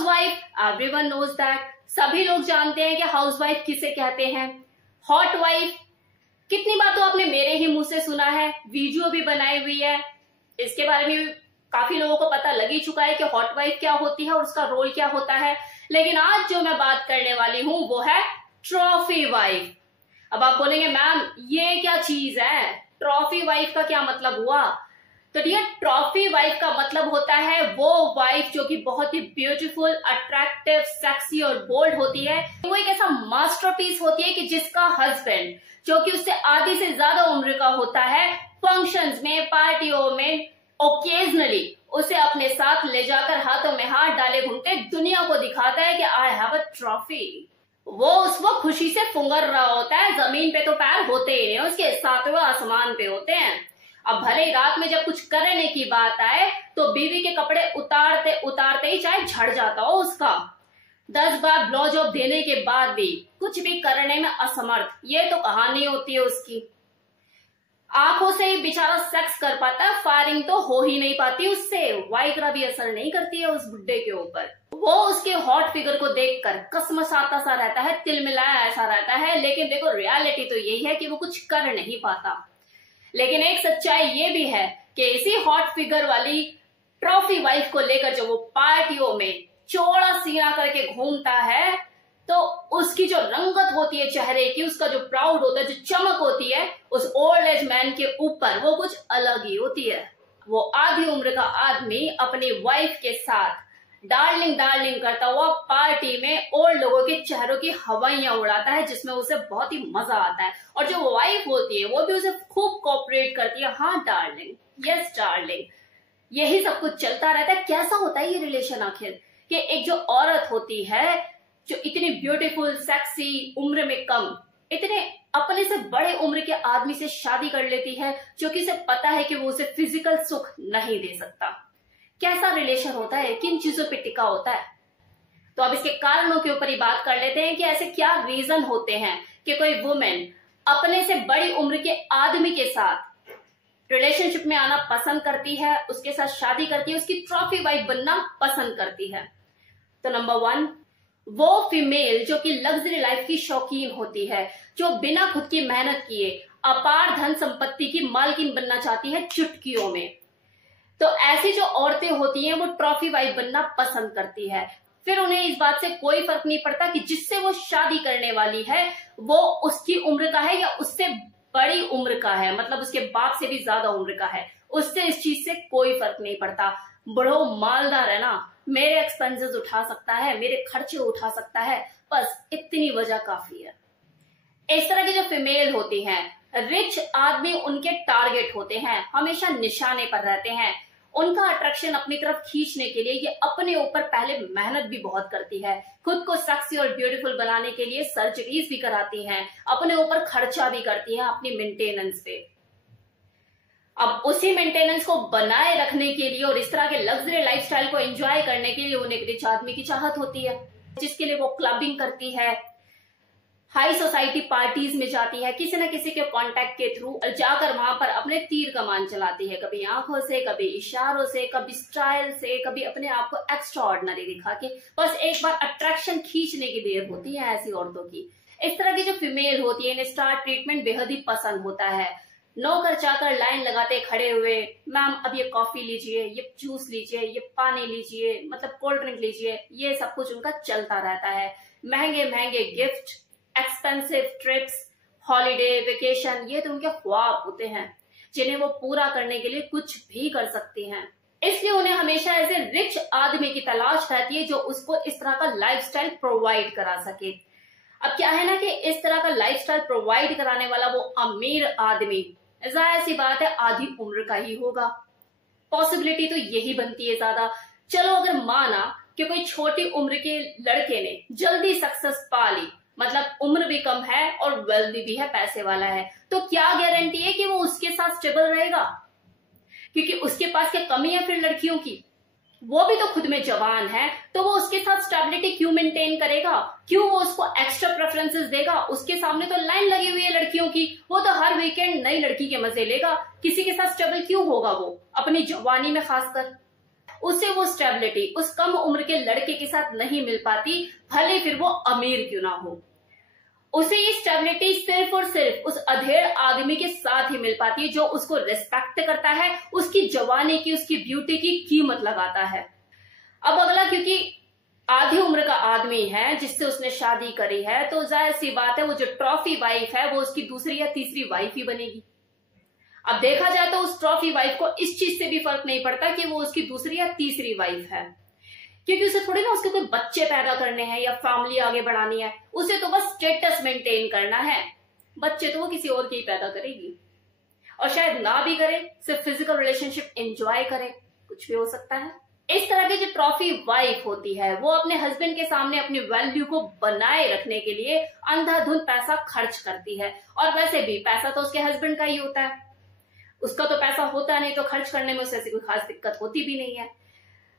Housewife, everyone knows that, सभी लोग जानते हैं कि हाउसवाइफ किसे कहते हैं। हॉट वाइफ, कितनी बार तो आपने मेरे ही मुंह से सुना है, वीडियो भी बनाई हुई है, इसके बारे में काफी लोगों को पता लग ही चुका है कि हॉट वाइफ क्या होती है और उसका रोल क्या होता है। लेकिन आज जो मैं बात करने वाली हूं वो है ट्रॉफी वाइफ। अब आप बोलेंगे मैम ये क्या चीज है, ट्रॉफी वाइफ का क्या मतलब हुआ? तो डियर, ट्रॉफी वाइफ का मतलब होता है वो वाइफ जो कि बहुत ही ब्यूटीफुल, अट्रैक्टिव, सेक्सी और बोल्ड होती है। वो एक ऐसा मास्टरपीस होती है कि जिसका हस्बैंड जो कि उससे आधी से ज्यादा उम्र का होता है, फंक्शंस में, पार्टियों में ओकेजनली उसे अपने साथ ले जाकर हाथों में हाथ डाले घूमते दुनिया को दिखाता है कि आई हैव अ ट्रॉफी। वो उस वक्त खुशी से फुंगर रहा होता है, जमीन पे तो पैर होते ही नहीं, उसके साथ वो आसमान पे होते हैं। अब भले ही रात में जब कुछ करने की बात आए तो बीवी के कपड़े उतारते उतारते ही चाहे झड़ जाता हो उसका, 10 बार ब्लो जॉब देने के बाद भी कुछ भी करने में असमर्थ, ये तो कहानी होती है उसकी। आंखों से ही बेचारा सेक्स कर पाता है, फायरिंग तो हो ही नहीं पाती उससे, वाइग्रा भी असर नहीं करती है उस बुड्ढे के ऊपर। वो उसके हॉट फिगर को देखकर कसमसाता सा रहता है, तिलमिलाया ऐसा रहता है, लेकिन देखो रियलिटी तो यही है कि वो कुछ कर नहीं पाता। लेकिन एक सच्चाई ये भी है कि इसी हॉट फिगर वाली ट्रॉफी वाइफ को लेकर जो वो पार्टियों में चौड़ा सीना करके घूमता है, तो उसकी जो रंगत होती है चेहरे की, उसका जो प्राउड होता है, जो चमक होती है उस ओल्ड एज मैन के ऊपर, वो कुछ अलग ही होती है। वो आधी उम्र का आदमी अपनी वाइफ के साथ डार्लिंग डार्लिंग करता हुआ पार्टी में ओल्ड लोगों के चेहरों की हवाइयां उड़ाता है, जिसमें उसे बहुत ही मजा आता है। और जो वाइफ होती है वो भी उसे खूब कोऑपरेट करती है, हाँ डार्लिंग, यस डार्लिंग, यही सब कुछ चलता रहता है। कैसा होता है ये रिलेशन आखिर, कि एक जो औरत होती है जो इतनी ब्यूटीफुल, सेक्सी, उम्र में कम, इतने अपने से बड़े उम्र के आदमी से शादी कर लेती है जो कि उसे पता है कि वो उसे फिजिकल सुख नहीं दे सकता। कैसा रिलेशन होता है, किन चीजों पे टिका होता है? तो अब इसके कारणों के ऊपर ही बात कर लेते हैं कि ऐसे क्या रीजन होते हैं कि कोई वुमेन अपने से बड़ी उम्र के आदमी के साथ रिलेशनशिप में आना पसंद करती है, उसके साथ शादी करती है, उसकी ट्रॉफी वाइफ बनना पसंद करती है। तो नंबर 1, वो फीमेल जो कि लग्जरी लाइफ की शौकीन होती है, जो बिना खुद की मेहनत किए अपार धन संपत्ति की मालकिन बनना चाहती है चुटकियों में। तो ऐसी जो औरतें होती हैं वो ट्रॉफी वाइफ बनना पसंद करती है। फिर उन्हें इस बात से कोई फर्क नहीं पड़ता कि जिससे वो शादी करने वाली है वो उसकी उम्र का है या उससे बड़ी उम्र का है, मतलब उसके बाप से भी ज्यादा उम्र का है, उससे इस चीज से कोई फर्क नहीं पड़ता। बड़ो मालदार है ना, मेरे एक्सपेंसेस उठा सकता है, मेरे खर्चे उठा सकता है, बस इतनी वजह काफी है। इस तरह की जो फीमेल होती हैं, रिच आदमी उनके टारगेट होते हैं, हमेशा निशाने पर रहते हैं। उनका अट्रैक्शन अपनी तरफ खींचने के लिए ये अपने ऊपर पहले मेहनत भी बहुत करती है, खुद को सेक्सी और ब्यूटीफुल बनाने के लिए सर्जरीज भी कराती हैं, अपने ऊपर खर्चा भी करती हैं अपनी मेंटेनेंस पे। अब उसी मेंटेनेंस को बनाए रखने के लिए और इस तरह के लग्जरी लाइफस्टाइल को एंजॉय करने के लिए उन्हें एक रिच आदमी की चाहत होती है, जिसके लिए वो क्लबिंग करती है, हाई सोसाइटी पार्टीज में जाती है, किसी न किसी के कांटेक्ट के थ्रू जाकर वहां पर अपने तीर कमान चलाती है, कभी आंखों से, कभी इशारों से, कभी स्टाइल से, कभी अपने आप को एक्स्ट्रा ऑर्डिनरी दिखा के। बस एक बार अट्रैक्शन खींचने की देर होती है ऐसी औरतों की। इस तरह की जो फीमेल होती है इन्हें स्टार ट्रीटमेंट बेहद ही पसंद होता है। नौकर चाकर लाइन लगाते खड़े हुए, मैम अब ये कॉफी लीजिए, ये जूस लीजिए, ये पानी लीजिए, मतलब कोल्ड ड्रिंक लीजिए, ये सब कुछ उनका चलता रहता है। महंगे महंगे gift, expensive trips, holiday, vacation, ये तो उनके ख्वाब होते हैं जिन्हें वो पूरा करने के लिए कुछ भी कर सकती हैं। इसलिए उन्हें हमेशा ऐसे रिच आदमी की तलाश रहती है जो उसको इस तरह का लाइफस्टाइल प्रोवाइड करा सके। अब क्या है ना कि इस तरह का लाइफस्टाइल प्रोवाइड कराने वाला वो अमीर आदमी जाहिर सी बात है आधी उम्र का ही होगा, पॉसिबिलिटी तो यही बनती है ज्यादा। चलो अगर माना कि कोई छोटी उम्र के लड़के ने जल्दी सक्सेस पा ली, मतलब उम्र भी कम है और वेल्दी भी है, पैसे वाला है, तो क्या गारंटी है कि वो उसके साथ स्टेबल रहेगा? क्योंकि उसके पास क्या कमी है फिर लड़कियों की? वो भी तो खुद में जवान है, तो वो उसके साथ स्टेबिलिटी क्यों मेंटेन करेगा? क्यों वो उसको एक्स्ट्रा प्रेफरेंसेस देगा? उसके सामने तो लाइन लगी हुई है लड़कियों की, वो तो हर वीकेंड नई लड़की के मजे लेगा, किसी के साथ स्टेबल क्यों होगा वो अपनी जवानी में खासकर? उसे वो स्टेबिलिटी उस कम उम्र के लड़के के साथ नहीं मिल पाती, भले फिर वो अमीर क्यों ना हो। उसे ये स्टेबिलिटी सिर्फ और सिर्फ उस अधेड़ आदमी के साथ ही मिल पाती है जो उसको रिस्पेक्ट करता है, उसकी जवानी की, उसकी ब्यूटी की कीमत लगाता है। अब अगला, क्योंकि आधी उम्र का आदमी है जिससे उसने शादी करी है, तो जाहिर सी बात है वो जो ट्रॉफी वाइफ है वो उसकी दूसरी या तीसरी वाइफ ही बनेगी। अब देखा जाए तो उस ट्रॉफी वाइफ को इस चीज से भी फर्क नहीं पड़ता कि वो उसकी दूसरी या तीसरी वाइफ है, क्योंकि उसे थोड़ी ना उसके कोई बच्चे पैदा करने हैं या फैमिली आगे बढ़ानी है, उसे तो बस स्टेटस मेंटेन करना है। बच्चे तो वो किसी और के ही पैदा करेगी, और शायद ना भी करे, सिर्फ फिजिकल रिलेशनशिप एंजॉय करे, कुछ भी हो सकता है। इस तरह की जो ट्रॉफी वाइफ होती है वो अपने हस्बैंड के सामने अपनी वैल्यू को बनाए रखने के लिए अंधाधुंध पैसा खर्च करती है, और वैसे भी पैसा तो उसके हस्बैंड का ही होता है, उसका तो पैसा होता नहीं, तो खर्च करने में उसे ऐसी कोई खास दिक्कत होती भी नहीं है।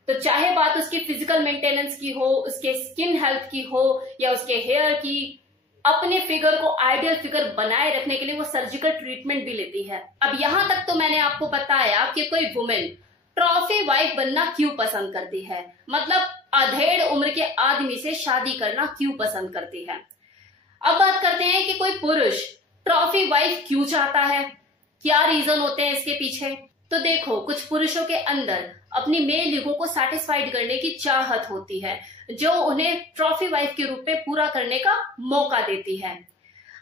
तो चाहे बात उसकी फिजिकल मेंटेनेंस की हो, उसके स्किन हेल्थ की हो, या उसके हेयर की, अपने फिगर को आइडियल फिगर बनाए रखने के लिए वो सर्जिकल ट्रीटमेंट भी लेती है। अब यहां तक तो मैंने आपको बताया कि कोई वुमेन ट्रॉफी वाइफ बनना क्यों पसंद करती है, मतलब अधेड़ उम्र के आदमी से शादी करना क्यों पसंद करती है। अब बात करते हैं कि कोई पुरुष ट्रॉफी वाइफ क्यों चाहता है, क्या रीजन होते हैं इसके पीछे। तो देखो, कुछ पुरुषों के अंदर अपनी मेल ईगो को सेटिस्फाइड करने की चाहत होती है, जो उन्हें ट्रॉफी वाइफ के रूप में पूरा करने का मौका देती है।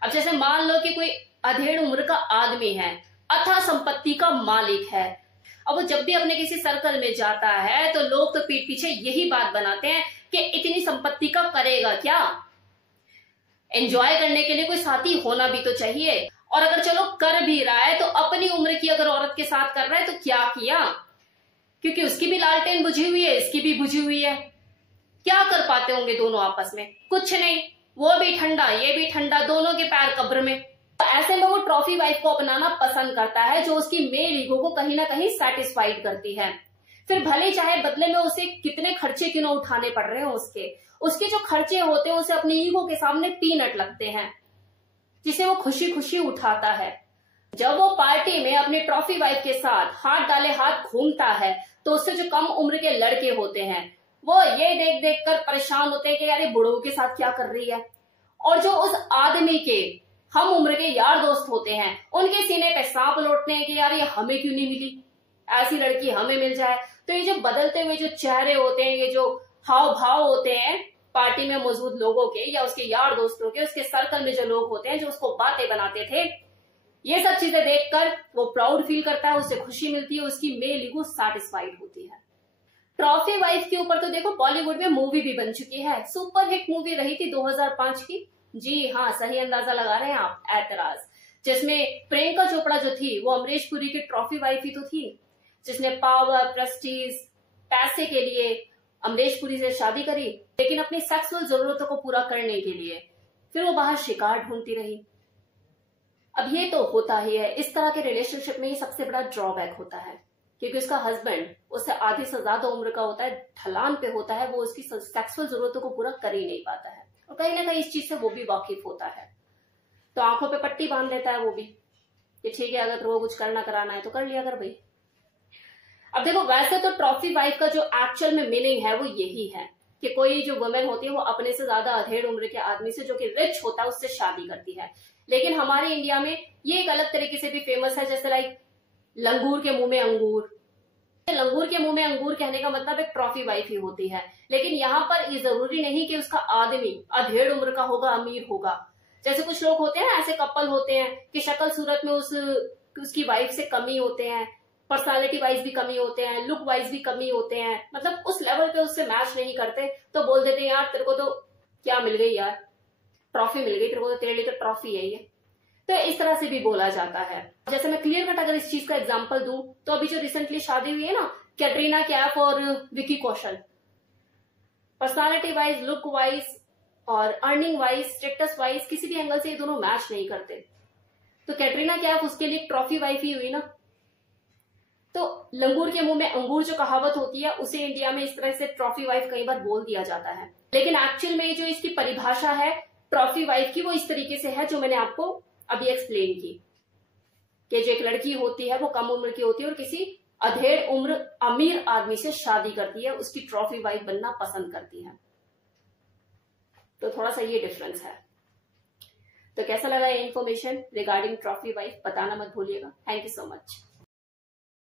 अब जैसे मान लो कि कोई अधेड़ उम्र का आदमी है, अथाह संपत्ति का मालिक है, अब वो जब भी अपने किसी सर्कल में जाता है तो लोग तो पीठ पीछे यही बात बनाते हैं कि इतनी संपत्ति का करेगा क्या, एंजॉय करने के लिए कोई साथी होना भी तो चाहिए, और अगर चलो कर भी रहा है तो अपनी उम्र की अगर औरत के साथ कर रहा है तो क्या किया, क्योंकि उसकी भी लालटेन बुझी हुई है, इसकी भी बुझी हुई है। क्या कर पाते होंगे दोनों आपस में, कुछ नहीं, वो भी ठंडा ये भी ठंडा, दोनों के पैर कब्र में। तो ऐसे में वो ट्रॉफी वाइफ को अपनाना पसंद करता है जो उसकी मेल ईगो को कहीं ना कहीं सेटिस्फाइड करती है, फिर भले चाहे बदले में उसे कितने खर्चे क्यों ना उठाने पड़ रहे हो, उसके जो खर्चे होते हैं उसे अपनी ईगो के सामने पीनट लगते हैं, जिसे वो खुशी खुशी उठाता है। जब वो पार्टी में अपनी ट्रॉफी वाइफ के साथ हाथ डाले हाथ घूमता है तो उससे जो कम उम्र के लड़के होते हैं वो ये देख देख कर परेशान होते हैं कि यार ये बुढ़ऊ के साथ क्या कर रही है, और जो उस आदमी के हम उम्र के यार दोस्त होते हैं उनके सीने पे सांप लौटते हैं कि यार ये हमें क्यों नहीं मिली, ऐसी लड़की हमें मिल जाए। तो ये जो बदलते हुए जो चेहरे होते हैं, ये जो हाव भाव होते हैं पार्टी में मौजूद लोगों के या उसके यार दोस्तों के, उसके सर्कल में जो लोग होते हैं जो उसको बातें बनाते थे, ये सब चीजें देखकर वो प्राउड फील करता है, उसे खुशी मिलती है, उसकी मेल ईगो सैटिस्फाइड होती है। ट्रॉफी वाइफ के ऊपर तो देखो बॉलीवुड में मूवी भी बन चुकी है, सुपर हिट मूवी रही थी 2005 की, जी हाँ सही अंदाजा लगा रहे हैं आप, ऐतराज, जिसमें प्रियंका चोपड़ा जो थी वो अमरीश पुरी की ट्रॉफी वाइफ ही तो थी, जिसने पावर, प्रेस्टीज, पैसे के लिए अमरीश पुरी से शादी करी, लेकिन अपनी सेक्सुअल जरूरतों को पूरा करने के लिए फिर वो बाहर शिकार ढूंढती रही। अब ये तो होता ही है, इस तरह के रिलेशनशिप में ये सबसे बड़ा ड्रॉबैक होता है, क्योंकि उसका हस्बैंड उससे आधी से ज्यादा उम्र का होता है, ढलान पे होता है, वो उसकी सेक्सुअल जरूरतों को पूरा कर ही नहीं पाता है, और कहीं ना कहीं इस चीज से वो भी वाकिफ होता है, तो आंखों पे पट्टी बांध देता है वो भी कि ठीक है अगर वो कुछ करना कराना है तो कर लिया कर भाई। अब देखो, वैसे तो ट्रॉफी वाइफ का जो एक्चुअल में मीनिंग है वो यही है कि कोई जो वुमेन होती है वो अपने से ज्यादा अधेड़ उम्र के आदमी से जो कि रिच होता है उससे शादी करती है, लेकिन हमारे इंडिया में ये एक अलग तरीके से भी फेमस है, जैसे लाइक लंगूर के मुंह में अंगूर। लंगूर के मुंह में अंगूर कहने का मतलब एक ट्रॉफी वाइफ ही होती है, लेकिन यहाँ पर ये जरूरी नहीं कि उसका आदमी अधेड़ उम्र का होगा, अमीर होगा। जैसे कुछ लोग होते हैं ना, ऐसे कपल होते हैं कि शक्ल सूरत में उसकी वाइफ से कमी होते हैं, पर्सनालिटी वाइज भी कमी होते हैं, लुक वाइज भी कमी होते हैं, मतलब उस लेवल पे उससे मैच नहीं करते, तो बोल देते हैं यार तेरे को तो क्या मिल गई यार, ट्रॉफी मिल गई तेरे को, तो तेरे लिए तो ट्रॉफी है ये। तो इस तरह से भी बोला जाता है। जैसे मैं क्लियर कट अगर इस चीज का एग्जांपल दूं तो अभी जो रिसेंटली शादी हुई है ना कैटरीना कैफ और Vicky Kaushal, personality wise, look wise और अर्निंग वाइज, स्टेटस वाइज किसी भी एंगल से ये दोनों मैच नहीं करते, तो कैटरीना कैफ उसके लिए ट्रॉफी वाइफ ही हुई ना। तो लंगूर के मुंह में अंगूर जो कहावत होती है उसे इंडिया में इस तरह से ट्रॉफी वाइफ कई बार बोल दिया जाता है, लेकिन एक्चुअल में जो इसकी परिभाषा है ट्रॉफी वाइफ की वो इस तरीके से है जो मैंने आपको अभी एक्सप्लेन की, कि जो एक लड़की होती है वो कम उम्र की होती है और किसी अधेड़ उम्र अमीर आदमी से शादी करती है, उसकी ट्रॉफी वाइफ बनना पसंद करती है। तो थोड़ा सा ये डिफरेंस है। तो कैसा लगा ये इन्फॉर्मेशन रिगार्डिंग ट्रॉफी वाइफ, बताना मत भूलिएगा। Thank you so much.